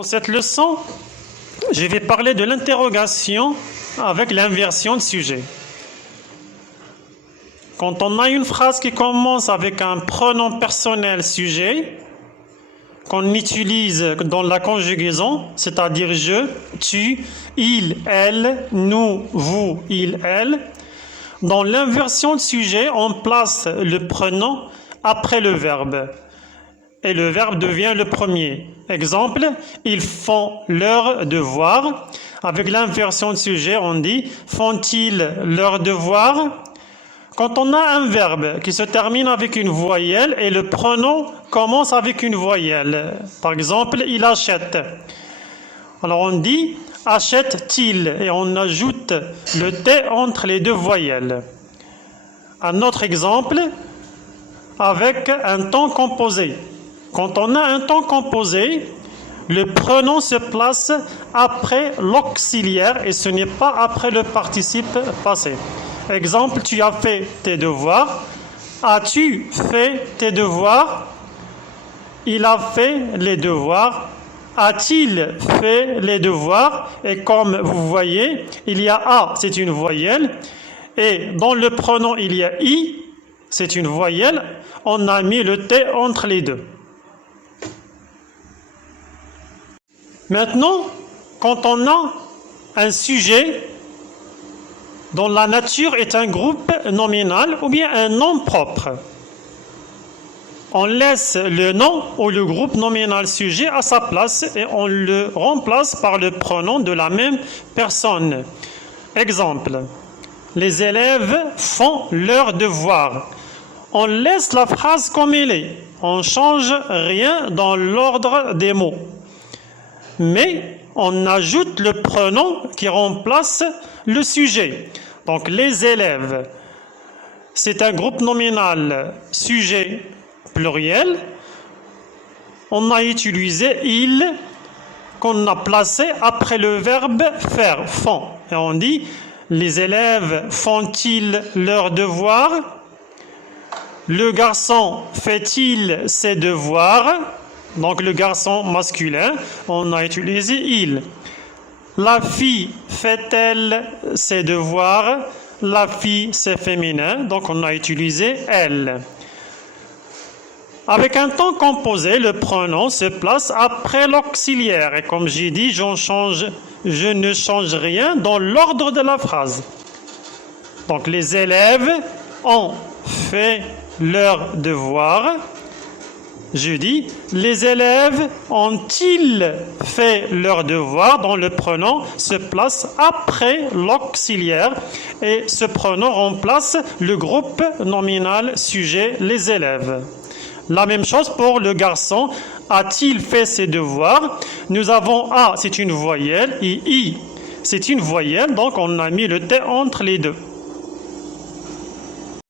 Dans cette leçon, je vais parler de l'interrogation avec l'inversion de sujet. Quand on a une phrase qui commence avec un pronom personnel sujet, qu'on utilise dans la conjugaison, c'est-à-dire je, tu, il, elle, nous, vous, il, elle, dans l'inversion de sujet, on place le pronom après le verbe. Et le verbe devient le premier. Exemple, ils font leur devoir. Avec l'inversion de sujet, on dit font-ils leur devoir? Quand on a un verbe qui se termine avec une voyelle et le pronom commence avec une voyelle. Par exemple, il achète. Alors on dit achète-t-il et on ajoute le T entre les deux voyelles. Un autre exemple avec un temps composé. Quand on a un temps composé, le pronom se place après l'auxiliaire et ce n'est pas après le participe passé. Exemple, tu as fait tes devoirs. As-tu fait tes devoirs? Il a fait les devoirs. A-t-il fait les devoirs? Et comme vous voyez, il y a A, c'est une voyelle. Et dans le pronom, il y a I, c'est une voyelle. On a mis le T entre les deux. Maintenant, quand on a un sujet dont la nature est un groupe nominal ou bien un nom propre, on laisse le nom ou le groupe nominal sujet à sa place et on le remplace par le pronom de la même personne. Exemple, les élèves font leurs devoirs. On laisse la phrase comme elle est. On ne change rien dans l'ordre des mots. Mais on ajoute le pronom qui remplace le sujet. Donc les élèves, c'est un groupe nominal sujet pluriel. On a utilisé il qu'on a placé après le verbe faire, font. Et on dit les élèves font-ils leurs devoirs? Le garçon fait-il ses devoirs? Donc le garçon masculin, on a utilisé il. La fille fait-elle ses devoirs? La fille, c'est féminin, donc on a utilisé elle. Avec un temps composé, le pronom se place après l'auxiliaire. Et comme j'ai dit, je ne change rien dans l'ordre de la phrase. Donc les élèves ont fait leurs devoirs. Je dis, les élèves ont-ils fait leurs devoirs? Dont le pronom se place après l'auxiliaire et ce pronom remplace le groupe nominal sujet, les élèves. La même chose pour le garçon. A-t-il fait ses devoirs? Nous avons A, c'est une voyelle, et I, c'est une voyelle, donc on a mis le T entre les deux.